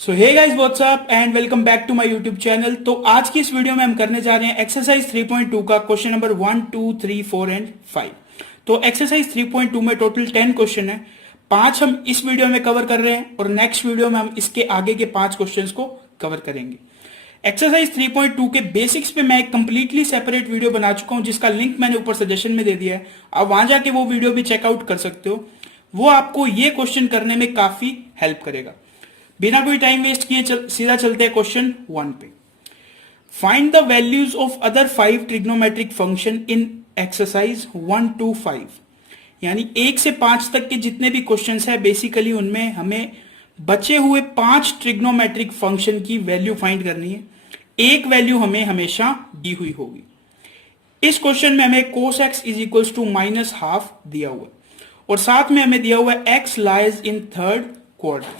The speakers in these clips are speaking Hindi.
So hey guys what's up and welcome back to my YouTube channel. तो आज की इस वीडियो में हम करने जा रहे हैं एक्सरसाइज 3.2 का क्वेश्चन नंबर 1, 2, 3, 4 एंड 5। तो एक्सरसाइज 3.2 में टोटल 10 क्वेश्चन है। 5 हम इस वीडियो में कवर कर रहे हैं और नेक्स्ट वीडियो में हम इसके आगे के 5 क्वेश्चंस को कवर करेंगे। एक्सरसाइज 3.2 के बेसिक्स पे मैं एक कंप्लीटली सेपरेट वीडियो बना चुका हूं जिसका लिंक मैंने ऊपर सजेशन में दे दिया है। आप वहां जाके वो वीडियो भी चेकआउट कर सकते हो। वो आपको ये क्वेश्चन करने में काफी हेल्प करेगा। बिना कोई टाइम वेस्ट किए सीधा चलते हैं क्वेश्चन 1 पे। Find the values of other 5 trigonometric function in exercise 1 to 5। यानी 1 से 5 तक के जितने भी क्वेश्चंस है बेसिकली उनमें हमें बचे हुए 5 ट्रिग्नोमेट्रिक फंक्शन की वैल्यू फाइंड करनी है। एक वैल्यू हमें हमेशा दी हुई होगी। इस क्वेश्चन में हमें cos x is equals to -½ दिया हुआ है और साथ में हमें दिया हुआ है x lies in third quadrant.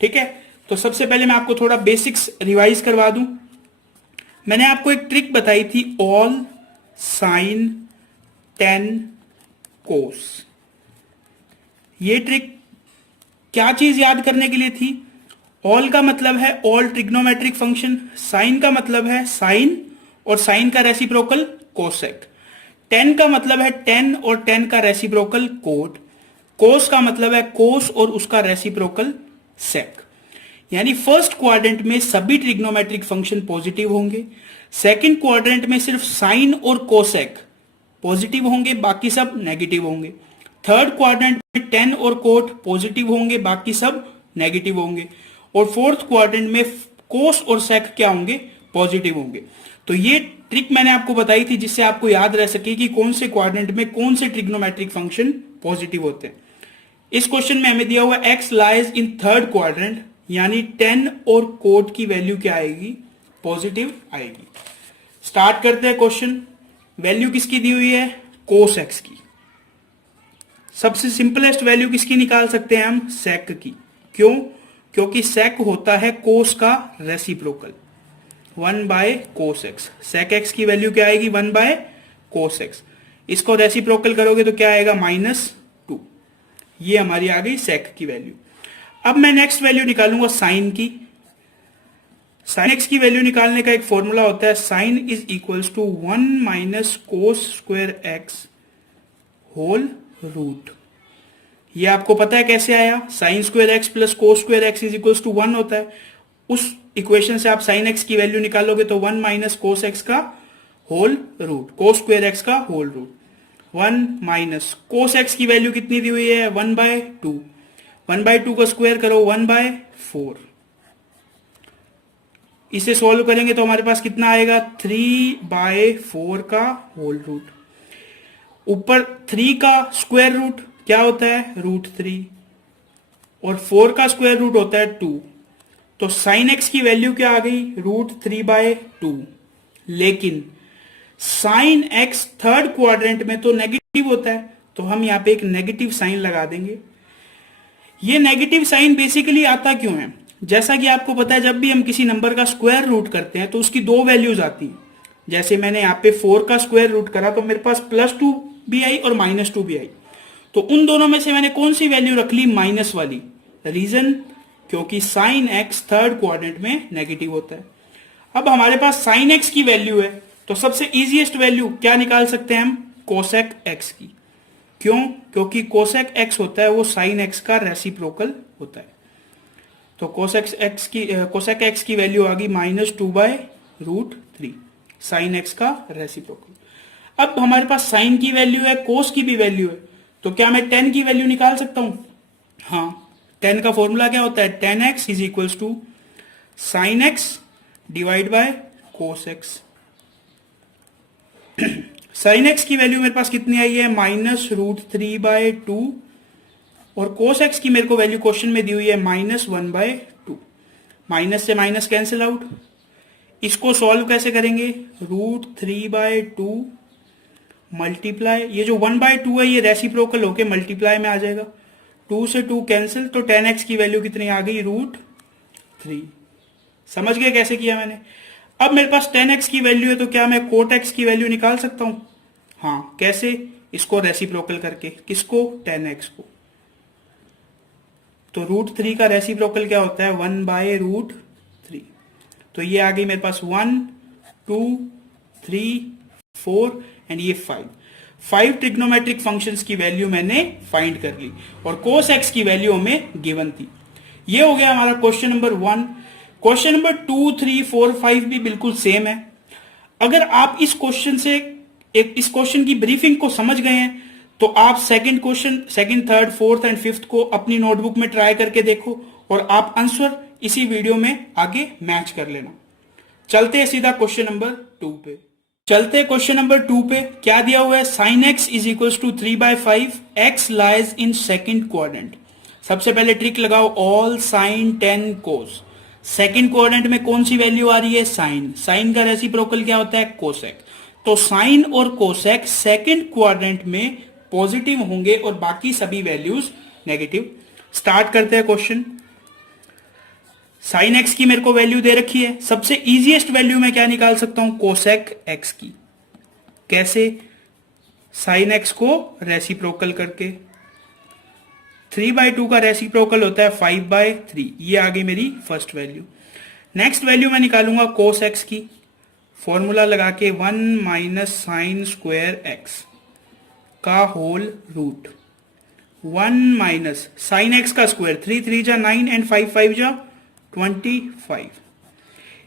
ठीक है, तो सबसे पहले मैं आपको थोड़ा बेसिक्स रिवाइज करवा दूं। मैंने आपको एक ट्रिक बताई थी, ऑल साइन टेन कोस। ये ट्रिक क्या चीज याद करने के लिए थी? ऑल का मतलब है ऑल ट्रिग्नोमेट्रिक फंक्शन, साइन का मतलब है साइन और साइन का रेसिप्रोकल कोसेक, टेन का मतलब है टेन और टेन का रेसिप्रोकल कोट, कोस का मतलब है कोस और उसका रेसिप्रोकल सेक। यानी फर्स्ट क्वाड्रेंट में सभी ट्रिग्नोमेट्रिक फंक्शन पॉजिटिव होंगे, सेकंड क्वाड्रेंट में सिर्फ साइन और कोसेक पॉजिटिव होंगे, बाकी सब नेगेटिव होंगे। थर्ड क्वाड्रेंट में टेन और कोट पॉजिटिव होंगे, बाकी सब नेगेटिव होंगे। और फोर्थ क्वाड्रेंट में कोस और सेक क्या होंगे? पॉजिटिव होंगे। तो ये ट्रिक मैंने आपको बताई थी जिससे आपको याद रह सके कि कौन से क्वाड्रेंट में कौन से ट्रिग्नोमेट्रिक फंक्शन पॉजिटिव होते हैं। इस क्वेश्चन में हमें दिया हुआ x lies in third quadrant, यानी 10 और कोट की वैल्यू क्या आएगी? पॉजिटिव आएगी। स्टार्ट करते हैं क्वेश्चन। वैल्यू किसकी दी हुई है? कोस x की। सबसे सिंपलेस्ट वैल्यू किसकी निकाल सकते हैं हम? सेक की। क्यों? क्योंकि सेक होता है कोस का रेसिप्रोकल, 1/cos x। सेक x की वैल्यू क्या आएगी? 1/cos x। इसको रेसिप्रोकल करोगे तो क्या आएगा? -2। ये हमारी आ गई सेक की वैल्यू। अब मैं नेक्स्ट वैल्यू निकालूंगा साइन की। साइन एक्स की वैल्यू निकालने का एक फॉर्मूला होता है, sine is equals to 1 - cos square x whole root. ये आपको पता है कैसे आया? Sine square x plus cos square x is equals to 1 होता है। उस इक्वेशन से आप साइन एक्स की वैल्यू निकालोगे तो 1 - कोस एक्स का whole root, cos square x का होल रूट। 1 - कोस एक्स की वैल्यू कितनी दी हुई है? 1/2। 1/2 का स्क्वायर करो 1/4। इसे सॉल्व करेंगे तो हमारे पास कितना आएगा? 3/4 का होल रूट। ऊपर 3 का स्क्वायर रूट क्या होता है? √3 और 4 का स्क्वायर रूट होता है 2। तो साइन एक्स की वैल्यू क्या आ गई? √3/2। लेकिन साइन एक्स थर्ड क्वाड्रेंट में तो नेगेटिव होता है, तो हम यहां पे एक नेगेटिव साइन लगा देंगे। ये नेगेटिव साइन बेसिकली आता क्यों है? जैसा कि आपको पता है, जब भी हम किसी नंबर का स्क्वायर रूट करते हैं तो उसकी दो वैल्यूज आती हैं। जैसे मैंने यहाँ पे 4 का स्क्वायर रूट करा तो मेरे पास +2 भी आई और -2 भी आई। तो उन दोनों में से मैंने कौन सी वैल्यू रख ली? माइनस वाली। रीजन? क्योंकि साइन एक्स थर्ड क्वाड्रेंट में नेगेटिव होता है। अब हमारे पास साइन एक्स की वैल्यू है तो सबसे इजीएस्ट वैल्यू क्या निकाल सकते हैं हम? कोसेक एक्स की। क्यों? क्योंकि कोसेक एक्स होता है वो साइन एक्स का रेसिप्रोकल होता है। तो कोसेक एक्स की वैल्यू आ गई -2/√3, साइन एक्स का रेसिप्रोकल। अब हमारे पास साइन की वैल्यू है, कोस की भी वैल्यू है, तो क्या मैं 10 की वैल्यू निकाल सकता हूं? हाँ, 10 का फॉर्मूला क्या होता है? 10x is equals to sine x divide by cos x. Sine x की वैल्यू मेरे पास कितनी आई है? -√3/2 और कोस एक्स की मेरे को वैल्यू क्वेश्चन में दी हुई है -1/2। माइनस से माइनस कैंसिल आउट। इसको सॉल्व कैसे करेंगे? √3/2 मल्टीप्लाई, ये जो 1/2 है ये रेसिप्रोकल होके मल्टीप्लाई में आ जाएगा। 2 से 2 कैंसिल, तो 10x की वैल्यू कितनी आ गई? √3। समझ गए कैसे किया मैंने? अब मेरे पास 10x की वैल्यू है तो क्या मैं कोट x की वैल्यू निकाल सकता हूं? हाँ, कैसे? इसको रेसिप्रोकल करके। किसको? 10x को। तो √3 का रेसिप्रोकल क्या होता है, 1/√3। तो ये आ गई मेरे पास 1, 2, 3, 4 एंड ये 5 ट्रिग्नोमेट्रिक फंक्शंस की वैल्यू मैंने फाइंड कर ली और कोस एक्स की वैल्यू हमें गिवन थी। ये हो गया हमारा क्वेश्चन नंबर 1। क्वेश्चन नंबर 2, 3, 4, 5 भी बिल्कुल सेम है। अगर आप इस क्वेश्चन की ब्रीफिंग को समझ गए हैं तो आप second question, second, third, fourth and fifth को अपनी नोटबुक में ट्राई करके देखो और आप आंसर इसी वीडियो में आगे मैच कर लेना। चलते हैं सीधा क्वेश्चन नंबर 2 पे। चलते हैं क्वेश्चन नंबर 2 पे। क्या दिया हुआ है, sin x is equal to 3/5, x lies in second quadrant. सबसे पहले ट्रिक लगाओ, all sine 10 cos. Second quadrant में कौन सी वैल्यू आ रही है, साइन। साइन का रेसिप्रोकल क्या होता है, कोसेक। तो साइन और कोसेक सेकंड क्वाड्रेंट में पॉजिटिव होंगे और बाकी सभी वैल्यूज नेगेटिव। स्टार्ट करते हैं क्वेश्चन। साइन एक्स की मेरे को वैल्यू दे रखी है। सबसे इजीएस्ट वैल्यू मैं क्या निकाल सकता हूं, कोसेक एक्स की। कैसे, साइन एक्स को रेसिप्रोकल करके। 3/2 का रेसिप्रोकल होता है 5/3। ये आ गई मेरी फर्स्ट वैल्यू। नेक्स्ट वैल्यू मैं निकालूंगा कोस एक्स की। फॉर्मूला लगा के 1 - साइन स्क्वायर एक्स का होल रूट 1 - साइन एक्स का स्क्वायर, 3 3 जा 9 एंड 5 5 जा 25।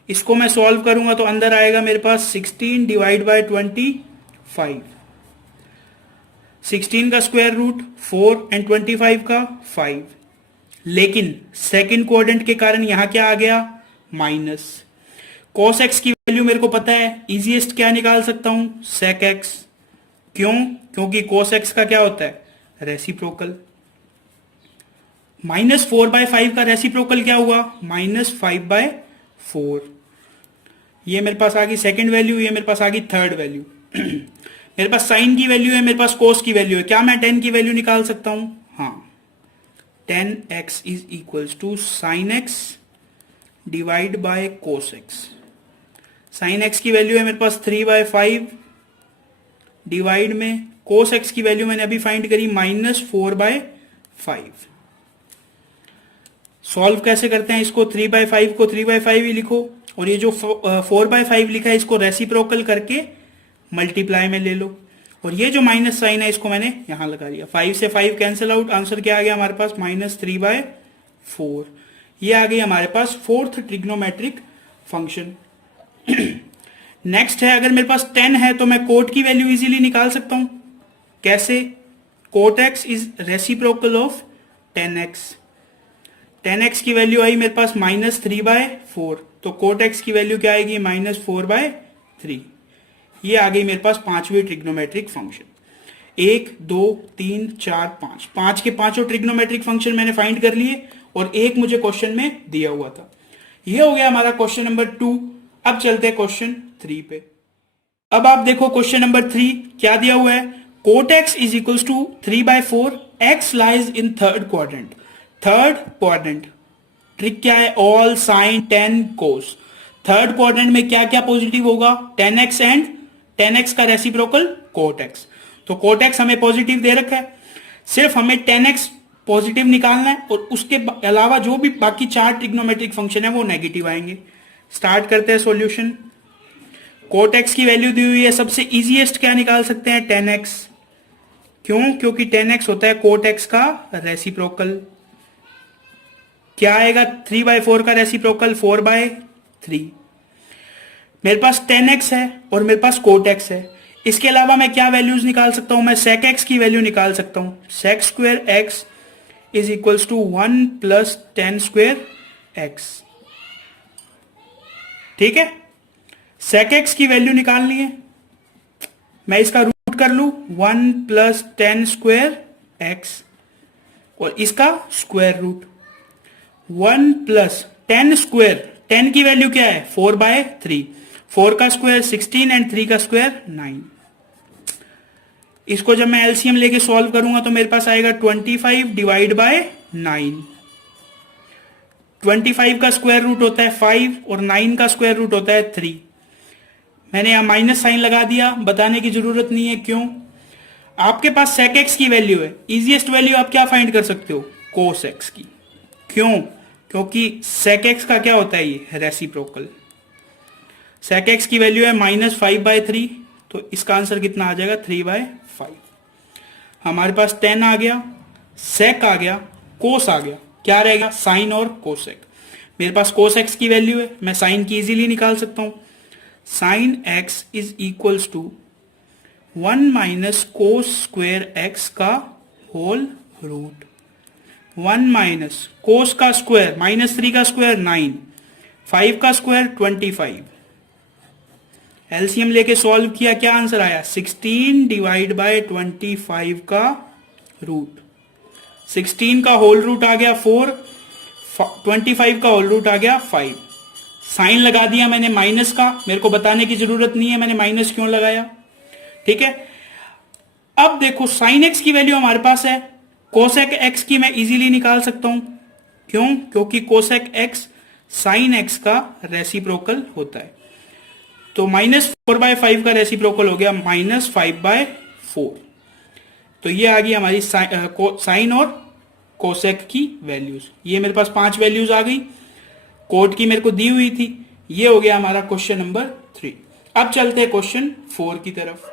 इसको मैं सॉल्व करूंगा तो अंदर आएगा मेरे पास 16 डिवाइड बाय 25। 16 का स्क्वायर रूट 4 एंड 25 का 5। लेकिन सेकंड क्वाड्रेंट के कारण यहां क्या आ गया, माइनस। cos x की वैल्यू मेरे को पता है, इजीएस्ट क्या निकाल सकता हूं, sec x। क्यों, क्योंकि cos x का क्या होता है, रेसिप्रोकल। -4/5 का रेसिप्रोकल क्या हुआ, -5/4। ये मेरे पास आ गई सेकंड वैल्यू, ये मेरे पास आ गई थर्ड वैल्यू। मेरे पास साइन की वैल्यू है, मेरे पास कोस की वैल्यू है। क्या मैं 10 की वैल्यू निकाल सकता हूं, हाँ। 10x is equals to sine x divide by cos x. Sine x की वैल्यू है मेरे पास 3/5 डिवाइड में कोस एक्स की वैल्यू मैंने अभी फाइंड करी -4/5। सॉल्व कैसे करते हैं इसको, 3/5 को 3/5 ही लिखो और ये जो 4/5 लिखा है इसको रेसिप्रोकल करके मल्टीप्लाई में ले लो और ये जो माइनस साइन है इसको मैंने यहां लगा दिया। 5 से 5 कैंसिल आउट, आंसर क्या आ गया हमारे पास, -3/4। ये आ गई हमारे पास फोर्थ ट्रिग्नोमेट्रिक फंक्शन। नेक्स्ट है, अगर मेरे पास 10 है तो मैं कोट की वैल्यू इजीली निकाल सकता हूं। कैसे, cot x is reciprocal of 10x। 10x की वैल्यू आई मेरे पास -3/4, तो कोट एक्स की वैल्यू क्या आएगी, -4/3। ये आ गई मेरे पास पांचवी ट्रिग्नोमेट्रिक फंक्शन। 1 2 3 4 5, 5 के पांचों ट्रिग्नोमेट्रिक फंक्शन मैंने फाइंड कर लिए और एक मुझे क्वेश्चन में दिया हुआ था। ये हो गया हमारा क्वेश्चन नंबर 2। अब चलते हैं क्वेश्चन 3 पे। अब आप देखो क्वेश्चन नंबर 3 क्या दिया हुआ है, cot x is equals to 3/4, x lies in third quadrant. Third quadrant trick क्या है, all sine 10 cos. Third quadrant में क्या क्या पॉजिटिव होगा, 10x एंड 10x का रेसिप्रोकल कोट एक्स। तो कोट एक्स हमें पॉजिटिव दे रखा है, सिर्फ हमें 10x पॉजिटिव निकालना है और उसके अलावा जो भी बाकी 4 ट्रिग्नोमेट्रिक फंक्शन है वो नेगेटिव आएंगे। स्टार्ट करते हैं सॉल्यूशन। कोट एक्स की वैल्यू दी हुई है, सबसे इजीएस्ट क्या निकाल सकते हैं, 10x। क्यों, क्योंकि 10x होता है कोट एक्स का रेसिप्रोकल। क्या आएगा, 3/4 का रेसिप्रोकल 4/3। मेरे पास 10x है और मेरे पास कोट एक्स है। इसके अलावा मैं क्या वैल्यूज निकाल सकता हूं, मैं sec x की वैल्यू निकाल सकता हूं। sec square x is equals to 1 + 10 square x। ठीक है, sec x की वैल्यू निकालनी है, मैं इसका रूट कर लू 1 + 10 स्क्वायर x और इसका स्क्वायर रूट 1 + 10 स्क्वायर। 10 की वैल्यू क्या है, 4/3। 4 का स्क्वायर 16 एंड 3 का स्क्वायर 9। इसको जब मैं एलसीएम लेके सॉल्व करूंगा तो मेरे पास आएगा 25 डिवाइड बाय 9। 25 का स्क्वायर रूट होता है 5 और 9 का स्क्वायर रूट होता है 3। मैंने यहां माइनस साइन लगा दिया, बताने की जरूरत नहीं है क्यों। आपके पास sec x की वैल्यू है, इजीएस्ट वैल्यू आप क्या फाइंड कर सकते हो, cos x की। क्यों? क्योंकि sec x का क्या होता है, ये रेसिप्रोकल। sec x की वैल्यू है -5/3, तो इसका आंसर कितना आ जाएगा 3/5। हमारे पास tan आ गया, sec आ गया, cos आ गया, क्या रहेगा sin और cosec। मेरे पास cos x की वैल्यू है, मैं sin की इजीली निकाल सकता हूं। sin x is equals to 1 minus cos square x का होल रूट। 1 माइनस cos का स्क्वायर -3 का स्क्वायर 9, 5 का स्क्वायर 25। एलसीएम लेके सॉल्व किया, क्या आंसर आया 16 डिवाइड बाय 25 का रूट। 16 का होल रूट आ गया 4, 25 का होल रूट आ गया 5। साइन लगा दिया मैंने माइनस का, मेरे को बताने की जरूरत नहीं है मैंने माइनस क्यों लगाया, ठीक है। अब देखो साइन एक्स की वैल्यू हमारे पास है, कोसेक एक्स की मैं इजीली निकाल सकता हूं। क्यों? क्योंकि कोसेक एक्स साइन एक्स का रेसिप्रोकल होता है। तो -4/5 का रेसिप्रोकल हो गया -5/4। तो ये आ गई हमारी साइन और कोसेक की वैल्यूज। ये मेरे पास 5 वैल्यूज आ गई, कोट की मेरे को दी हुई थी। ये हो गया हमारा क्वेश्चन नंबर 3। अब चलते हैं क्वेश्चन 4 की तरफ।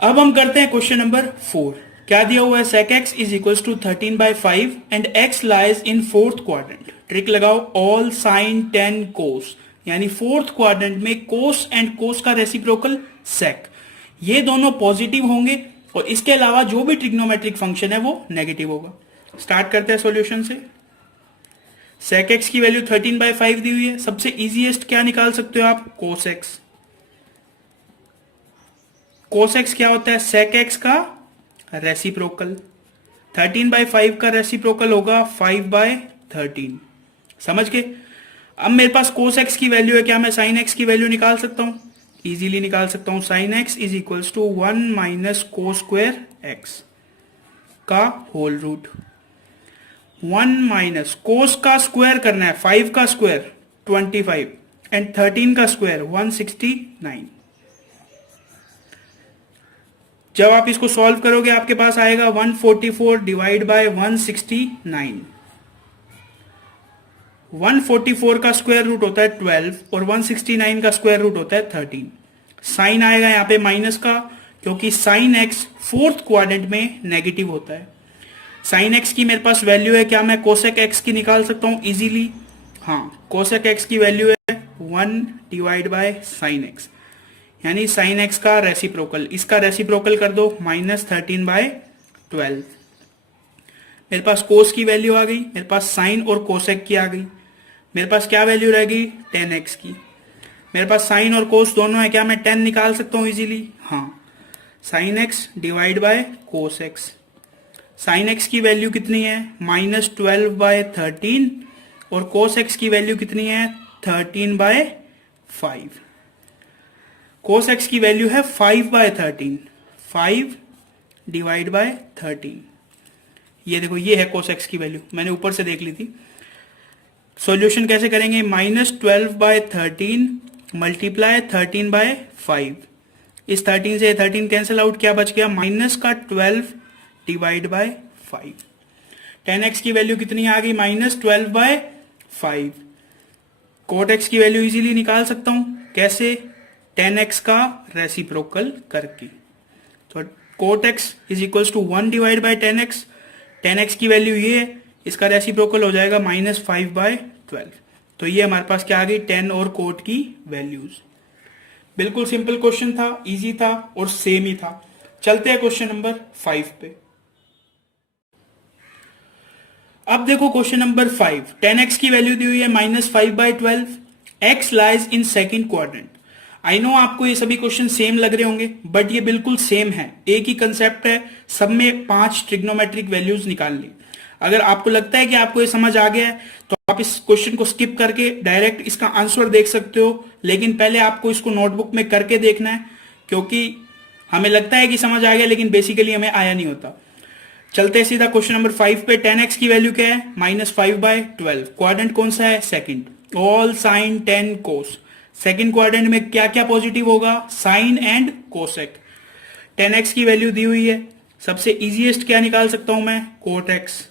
अब हम करते हैं क्वेश्चन नंबर 4। क्या दिया हुआ है, sec x is equal to 13/5 and x lies in fourth quadrant. Trick लगाओ, ऑल साइन 10 cos, यानी फोर्थ क्वाड्रेंट में cos एंड cos का रेसिप्रोकल sec, ये दोनों पॉजिटिव होंगे और इसके अलावा जो भी ट्रिग्नोमेट्रिक फंक्शन है वो नेगेटिव होगा। स्टार्ट करते हैं सॉल्यूशन से। sec x की वैल्यू 13/5 दी हुई है, सबसे इजीएस्ट क्या निकाल सकते हो आप, cos x। cos x क्या होता है, sec x का रेसिप्रोकल। 13/5 का रेसिप्रोकल होगा 5/13। समझ के? अब मेरे पास cos x की वैल्यू है, क्या मैं sin x की वैल्यू निकाल सकता हूं? इजीली निकाल सकता हूं। sin x is equals to 1 minus cos square x का होल रूट। 1 माइनस cos का स्क्वायर करना है, 5 का स्क्वायर 25 एंड 13 का स्क्वायर 169। जब आप इसको सॉल्व करोगे आपके पास आएगा 144 डिवाइड बाय 169। 144 का स्क्वायर रूट होता है 12 और 169 का स्क्वायर रूट होता है 13। साइन आएगा यहाँ पे माइनस का, क्योंकि साइन एक्स फोर्थ क्वाड्रेंट में नेगेटिव होता है। साइन एक्स की मेरे पास वैल्यू है, क्या मैं कोसेक एक्स की निकाल सकता हूं इजीली? हाँ, कोसेक एक्स की वैल्यू है 1 डिवाइड बाय साइन एक्स, यानी साइन एक्स का रेसिप्रोकल। इसका रेसिप्रोकल कर दो -13/12। मेरे पास कोस की वैल्यू आ गई, मेरे पास साइन और कोसेक की आ गई। मेरे पास क्या वैल्यू रहेगी, 10x की। मेरे पास साइन और कोस दोनों है, क्या मैं 10 निकाल सकता हूं इजीली? हाँ, sign x divide by cos x. Sine x की वैल्यू कितनी है, -12/13 और कोस एक्स की वैल्यू कितनी है, 13/5। कोस एक्स की वैल्यू है 5/13, 5 डिवाइड बाय 13। ये देखो, ये है कोस एक्स की वैल्यू, मैंने ऊपर से देख ली थी। सॉल्यूशन कैसे करेंगे, -12/13 मल्टीप्लाई 13/5। इस 13 से 13 कैंसिल आउट, क्या बच गया, माइनस का 12 डिवाइड बाय 5। 10x की वैल्यू कितनी आ गई, -12/5। कोट एक्स की वैल्यू इजीली निकाल सकता हूं, कैसे, 10x का रेसिप्रोकल करके। तो cot x is equals to 1 divide by 10x। 10x की वैल्यू ये है, इसका रेसिप्रोकल हो जाएगा -5/12। तो ये हमारे पास क्या आ गई, 10 और कोट की वैल्यूज। बिल्कुल सिंपल क्वेश्चन था, इजी था और सेम ही था। चलते हैं क्वेश्चन नंबर 5 पे। अब देखो क्वेश्चन नंबर 5, 10x की वैल्यू दी हुई है -5/12, x lies in second quadrant. I know आपको ये सभी क्वेश्चन सेम लग रहे होंगे, बट ये बिल्कुल सेम है, एक ही कंसेप्ट है, सब में 5 ट्रिग्नोमेट्रिक वैल्यूज निकाल ली। अगर आपको लगता है कि आपको ये समझ आ गया है तो आप इस क्वेश्चन को स्किप करके डायरेक्ट इसका आंसर देख सकते हो, लेकिन पहले आपको इसको नोटबुक में करके देखना है, क्योंकि हमें लगता है कि समझ आ गया लेकिन बेसिकली हमें आया नहीं होता। चलते हैं सीधा क्वेश्चन नंबर 5 पे। 10x की वैल्यू क्या है, -5/12। क्वाड्रेंट कौन सा है, second. All sine 10 cos. Second quadrant में क्या क्या पॉजिटिव होगा, साइन एंड कोसेक। 10x की वैल्यू दी हुई है, सबसे इजीएस्ट क्या निकाल सकता हूं मैं, कोट एक्स।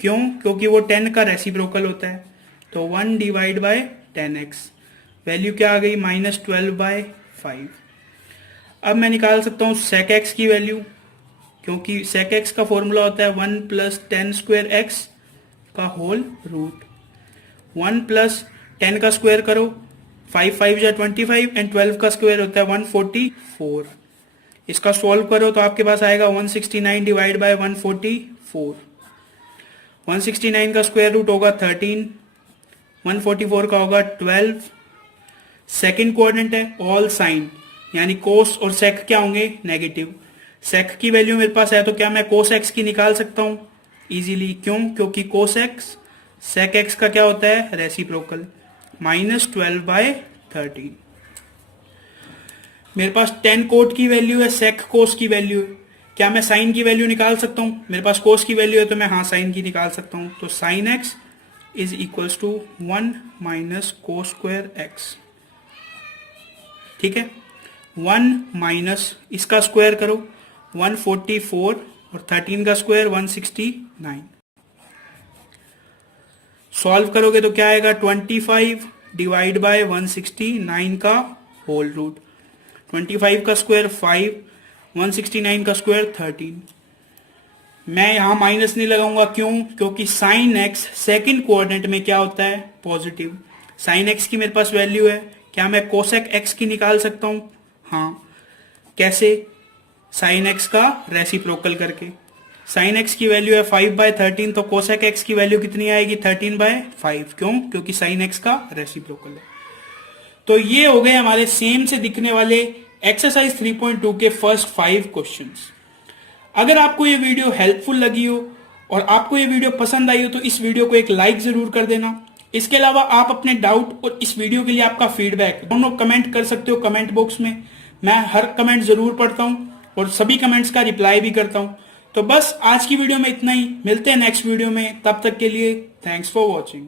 क्यों? क्योंकि वो 10 का रेसिप्रोकल होता है। तो 1 डिवाइड बाय 10x, वैल्यू क्या आ गई? -12/5। अब मैं निकाल सकता हूँ sec x की वैल्यू, क्योंकि sec x का फॉर्मूला होता है 1 + 10 स्क्वायर x का होल रूट। 1 + 10 का स्क्वायर करो, 5 5 या 25 एंड 12 का स्क्वायर होता है 144। इसका सॉल्व करो तो आपके पास आएगा 169 डिवाइड बाय 144। 169 का स्क्वायर रूट होगा 13, 144 का होगा 12। सेकंड कोऑर्डिनेट है ऑल साइन, यानी कोस और सेक क्या होंगे? नेगेटिव। सेक की वैल्यू मेरे पास है तो क्या मैं कोस एक्स की निकाल सकता हूं इजीली? क्यों? क्योंकि कोस एक्स सेक एक्स का क्या होता है? रेसिप्रोकल। -12/13। मेरे पास 10 कोट की वैल्यू है, सेक कोस की वैल्यू है। क्या मैं साइन की वैल्यू निकाल सकता हूं? मेरे पास कोस की वैल्यू है तो मैं हाँ साइन की निकाल सकता हूं। तो sine x is equals to 1 - cos square x. ठीक है, 1 माइनस इसका स्क्वायर करो 144 और 13 का स्क्वायर 169। सॉल्व करोगे तो क्या आएगा? 25 डिवाइड बाय 169 का होल रूट। 25 का स्क्वायर 5, 169 का स्क्वायर 13। मैं यहां माइनस नहीं लगाऊंगा, क्यों? क्योंकि साइन एक्स सेकेंड कोऑर्डिनेट में क्या होता है? पॉजिटिव। साइन एक्स की मेरे पास वैल्यू है, क्या मैं कोसेक एक्स की निकाल सकता हूं? हाँ। कैसे? साइन एक्स का रेसिप्रोकल करके। साइन एक्स की वैल्यू है 5/13, तो कोसेक एक्स की वैल्यू कितनी आएगी? 13/5। क्यों? क्योंकि साइन एक्स का रेसिप्रोकल है। तो ये हो गए हमारे सेम से दिखने वाले एक्सरसाइज 3.2 के फर्स्ट 5 क्वेश्चंस। अगर आपको ये वीडियो हेल्पफुल लगी हो और आपको ये वीडियो पसंद आई हो तो इस वीडियो को एक लाइक जरूर कर देना। इसके अलावा आप अपने डाउट और इस वीडियो के लिए आपका फीडबैक दोनों कमेंट कर सकते हो कमेंट बॉक्स में। मैं हर कमेंट जरूर पढ़ता हूं और सभी कमेंट्स का रिप्लाई भी करता हूं। तो बस आज की वीडियो में इतना ही, मिलते हैं नेक्स्ट वीडियो में। तब तक के लिए थैंक्स फॉर वॉचिंग।